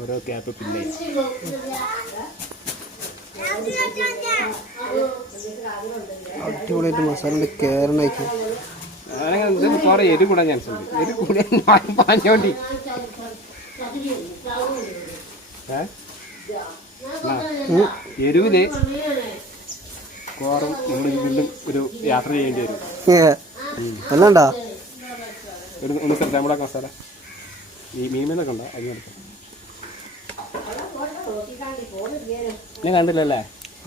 ഓരോ ക്യാപ്പ് പിന്നെ അടിപൊളിയായിട്ട് മസാല കേരളായിട്ട് കുറെ എരി കൂടാൻ ചാൻസ് ഉണ്ട്. എരി കൂടിയ പാഞ്ഞോണ്ടി എരിവില് കോറും നമ്മൾ വീണ്ടും ഒരു യാത്ര ചെയ്യേണ്ടി വരും. അല്ലാണ്ടാ ഒന്ന് സ്ഥലത്ത് നമ്മുടെ മസാല ഈ മീനൊക്കെ ഉണ്ടോ അതിനടുത്ത് ഞാൻ കണ്ടില്ലല്ലേ?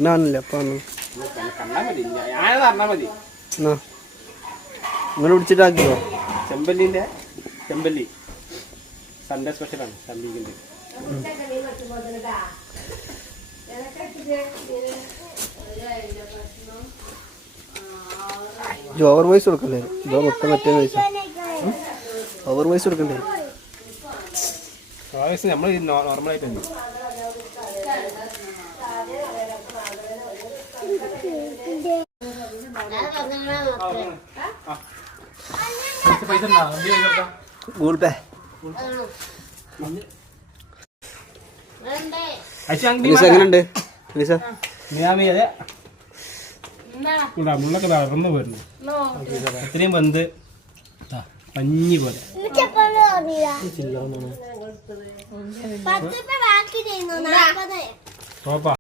കാണില്ല അപ്പൊ കണ്ടാ മതി, ഞാനത് അറിഞ്ഞാൽ മതി. നിങ്ങൾ പിടിച്ചിട്ടാക്കിയോ? ചെമ്പല്ലി സൺഡേ സ്പെഷ്യലാണ്. ചമ്പീക്കിൻ്റെ ഓവർ വോയിസ് കൊടുക്കണ്ടേ? ജോ മൊത്തം മറ്റേ വോയിസ് ഓവർ വോയിസ് കൊടുക്കണ്ടേ? നമ്മൾ നോർമലായിട്ട് ഉണ്ട്. ഗൂഗിൾ പേ എങ്ങനെയുണ്ട്? മുള്ളൊക്കെ വളർന്നു പോയിരുന്നു. അത്രയും വന്ന് പഞ്ഞി പോലെ.